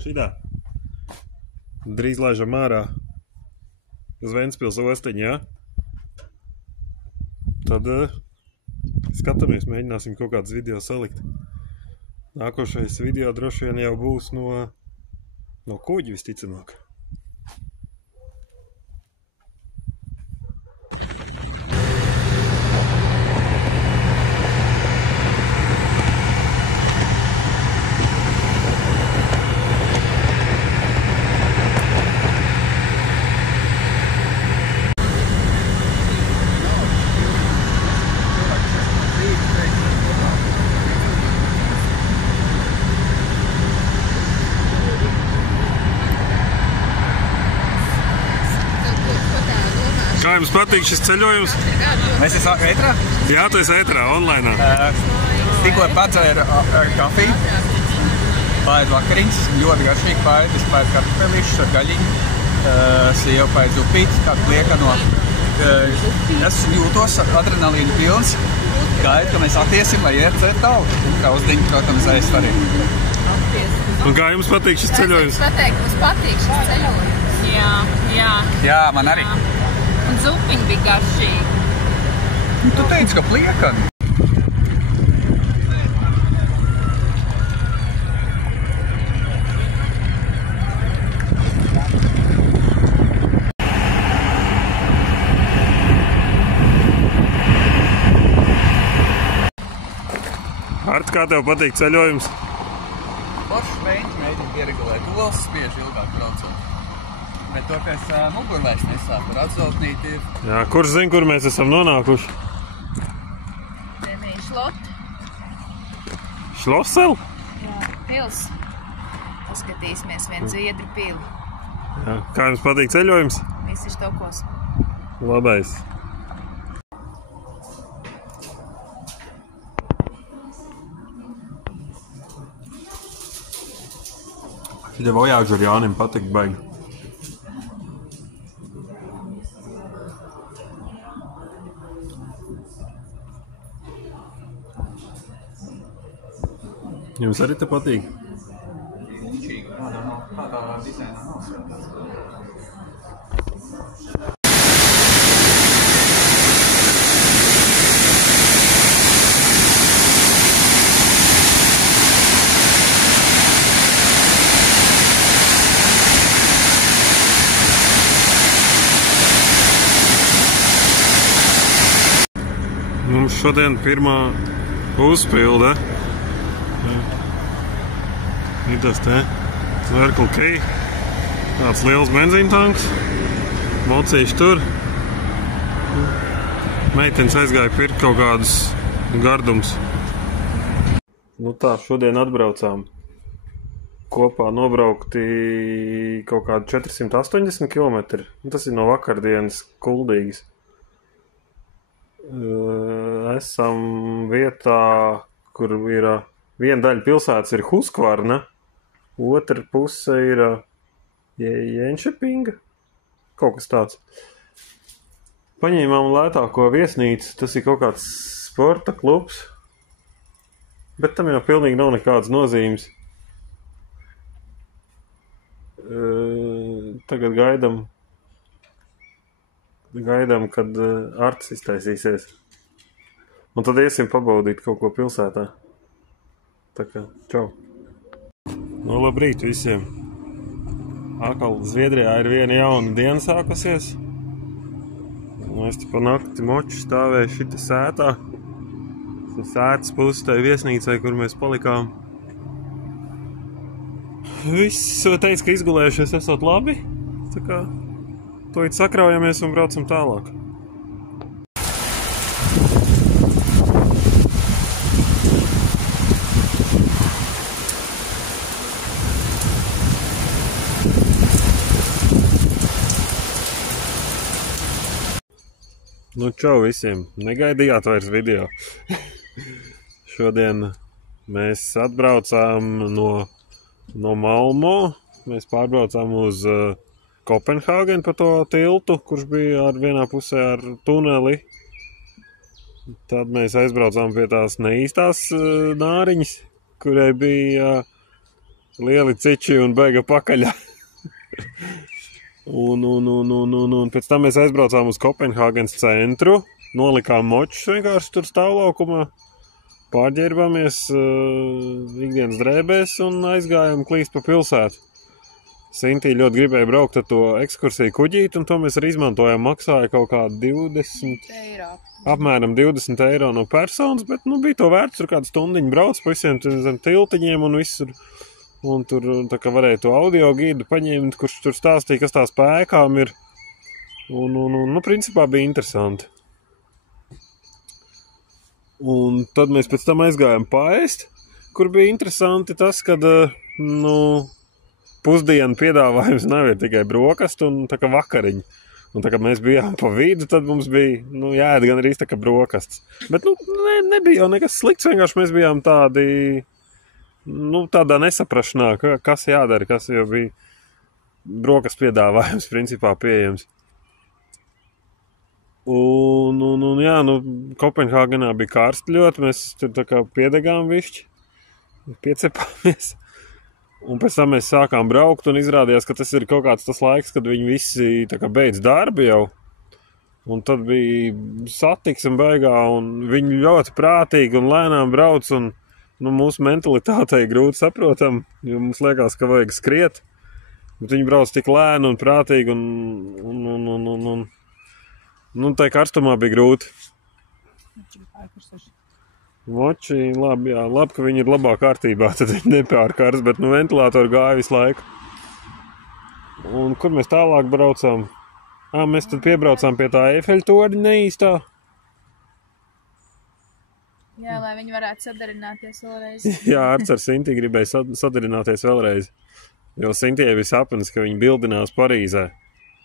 Šitā. Drīz laižam ārā uz Ventspils ostiņu, jā? Tad skatāmies, mēģināsim kaut kādus video salikt. Nākošais video droši vien jau būs no kuģa visticamāk. Kā jums patīk šis ceļojums? Mēs esam ētrā? Jā, tu esi ētrā, online. Tikko padzēru ar kafiju, paēdu vakariņas, ļoti garšīgi paēdu, es paēdu kartupeļīšus ar gaļiņu, sieva paēdu zupīti, kādu pliekano. Es jūtos adrenalīnu pilns, gaidu, ka mēs attiesim, lai iet tālu. Trausdiņu, protams, ēst arī. Un kā jums patīk šis ceļojums? Mums patīk šis ceļojums. Jā. Jā, man arī. Un zupiņi bija garšīgi. Tu teici, ka pliekani. Arti, kā tev patīk ceļojums? Pašs mēģina ieregulēt olas, spieži ilgāk braucot. Bet to, ka es mugurvairs nesāku, ar atzeltnīti ir. Jā, kurš zina, kur mēs esam nonākuši? Vienīgi Šlota. Šlosel? Jā, pils. Paskatīsimies vienu Zviedru pili. Jā, kā jums patīk ceļojums? Viss ir štokos. Labais. Šitie vojāži ar Jānim patīk baigi. Jums arī te patīk? Tādā dizainā nav skatās. Mums šodien pirmā uzpilde. Ir tas te Circle K. Tāds liels benzīna tanks. Mocīši tur. Meitenes aizgāja pirkt kaut kādus gardumus. Nu tā, šodien atbraucām. Kopā nobraukti kaut kādi 480 km. Tas ir no vakardienas Kuldīgas. Esam vietā, kur ir viena daļa pilsētas ir Huskvarna, otra puse ir Jēnšepinga, kaut kas tāds. Paņēmām lētāko viesnīcu, tas ir kaut kāds sporta klubs, bet tam jau pilnīgi nav nekādas nozīmes. Tagad gaidām, kad Arts iztaisīsies. Un tad iesim pabaudīt kaut ko pilsētā. Tā kā, čau. Nu, labrīt visiem. Atkal Zviedrijā ir viena jauna diena sākusies. Es te pa nakti moči stāvēju šita sētā. Sētas puses tai viesnīcai, kur mēs palikām. Viss teica, ka izgulējušies esot labi. Tā kā tūlīt sakraujamies un braucam tālāk. Nu, čau visiem. Negaidījāt vairs video. Šodien Mēs atbraucām no Malmo, mēs pārbraucām uz Kopenhāgenu pa to tiltu, kurš bija ar vienā pusē ar tuneli. Tad mēs aizbraucām pie tās neīstās nāriņas, kurai bija lieli ciči un beiga pakaļā. Un pēc tam mēs aizbraucām uz Kopenhāgenes centru, nolikām močus vienkārši tur stāvlaukumā, pārģērbāmies ikdienas drēbēs un aizgājām klīst pa pilsētu. Sintī ļoti gribēja braukt ar to ekskursiju kuģīt, un to mēs arī izmantojām. Maksāja kaut kā 20 eiro. Apmēram 20 eiro no personas, bet bija to vērts, tur kādu stundiņu brauc pa visiem zem tiltiņiem un visur. Un tur tā kā varēja to audio gidu paņemt, kurš tur stāstīja, kas tās pēkām ir. Un principā bija interesanti. Un tad mēs pēc tam aizgājām paēst, kur bija interesanti tas, kad, pusdienu piedāvājums nav ir tikai brokastu un tā kā vakariņi. Un tā kā mēs bijām pa vidu, tad mums bija, jāēd gan arī tā kā brokastas. Bet, nebija jau nekas slikts, vienkārši mēs bijām tādi, tādā nesaprašanā, kas jādara, kas jau bija brokastu piedāvājums principā pieejams. Kopenhāgenā bija karsti ļoti, mēs tur tā kā piedegām višķi, piecepāmies. Un pēc tam mēs sākām braukt un izrādījās, ka tas ir kaut kāds tas laiks, kad viņi visi tā kā beidz darbu jau. Un tad bija satiksme beigā un viņi ļoti prātīgi un lēnām brauc un mūsu mentalitātei grūti saprotam, jo mums liekas, ka vajag skriet. Bet viņi brauc tik lēni un prātīgi un tai karstumā bija grūti. Moči, labi, ka viņi ir labā kārtībā, tad viņi nepārkars, bet ventilātori gāja visu laiku. Un kur mēs tālāk braucām? Mēs tad piebraucām pie tā Eifeļa torņa neīstā. Jā, lai viņi varētu sadarināties vēlreiz. Jā, Arts ar Sintī gribēja sadarināties vēlreiz, jo Sintijai bija sapnis, ka viņi bildinās Parīzē.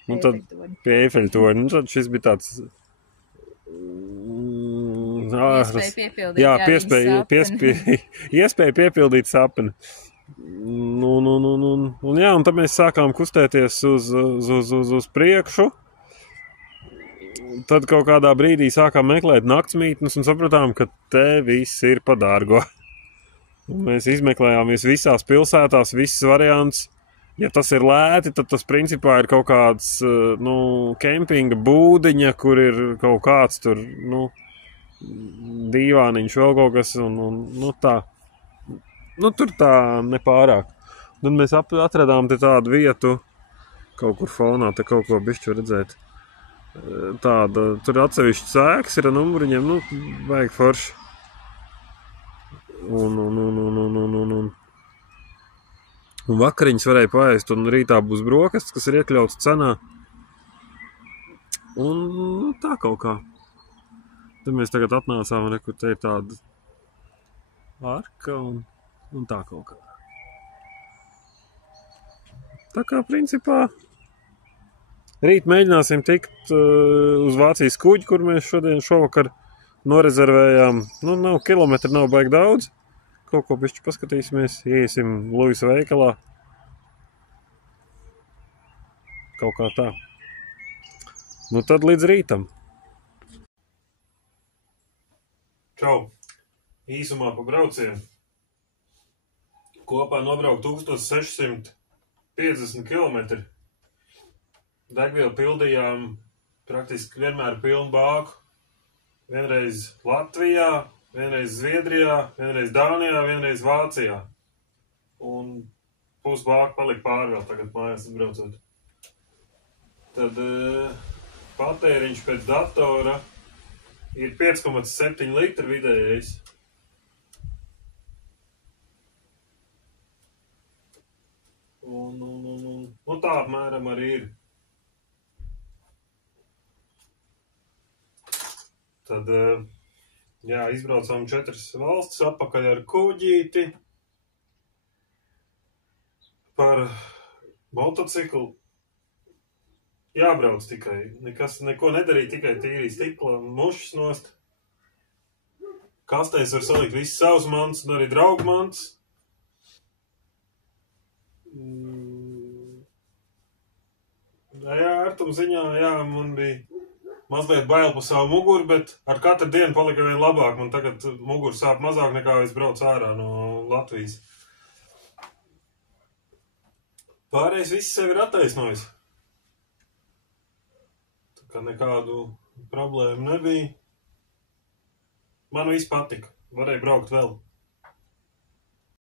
Un tad pie Eifeļa torņa, tad šis bija tāds... Iespēja piepildīt sapni. Un tad mēs sākām kustēties uz priekšu. Tad kaut kādā brīdī sākām meklēt naktsmītnes un sapratām, ka te viss ir pa dārgo. Un mēs izmeklējāmies visās pilsētās, visas variants. Ja tas ir lēti, tad tas principā ir kaut kāds kempinga būdiņa, kur ir kaut kāds tur, dīvāniņš vēl kaut kas un tā. Tur tā nepārāk. Tad mēs atradām te tādu vietu, kaut kur fonā, te kaut ko bišķi redzēt. Tāda, tur atsevišķi sēks ir ar numuriņiem, vajag forši. Un vakariņas varēja paēst, un rītā būs brokastis, kas ir iekļauts cenā. Un tā kaut kā. Tad mēs tagad atnācām, kur te ir tāda arka un tā kaut kā. Tā kā principā rīt mēģināsim tikt uz Vācijas kuģi, kur mēs šovakar norezervējām. Nav kilometri, nav baigi daudz. Kaut ko bišķi paskatīsimies, iesim Luisa veikalā. Kaut kā tā. Tad līdz rītam. Čau! Īsumā pa braucienu. Kopā nobraukt 1650 km. Degvielu pildījām praktiski vienmēr pilnu bāku. Vienreiz Latvijā, vienreiz Zviedrijā, vienreiz Dānijā, vienreiz Vācijā. Un pusbāka palika pāri vēl tagad mājās atbraucot. Tad patēriņš pēc datora ir 5,7 litri vidējais. Un tā apmēram arī ir. Tad, izbraucām 4 valstis atpakaļ ar kuģīti. Par motociklu jābrauc tikai. Neko nedarīt, tikai tīrī stikla mušas nost. kastēs var salikt visas savas mantas un arī draugu mantas. Jā, ērtuma ziņā, jā, man bija mazliet bail par savu muguru, bet ar katru dienu palika vien labāk. Man tagad muguru sāp mazāk nekā es braucu ārā no Latvijas. Pārējais viss sevi ir attaisnojis. Tā kā nekādu problēmu nebija. Man viss patika. Varēja braukt vēl.